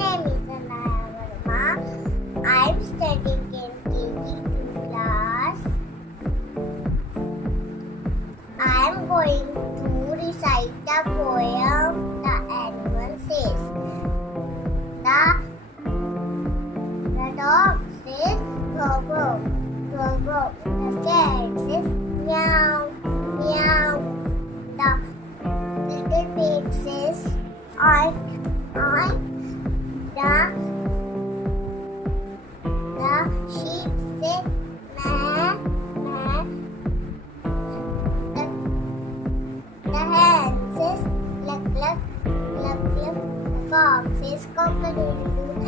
name is Anaya Verma. I am studying in KG2 class. I am going to recite the poem The Animal Says. The dog says go go, go go. The cat says meow, meow. The little pig says I. The sheep says meh, meh. The hen says cluck, cluck, cluck, cluck. The fox says cock-a-doodle-doo.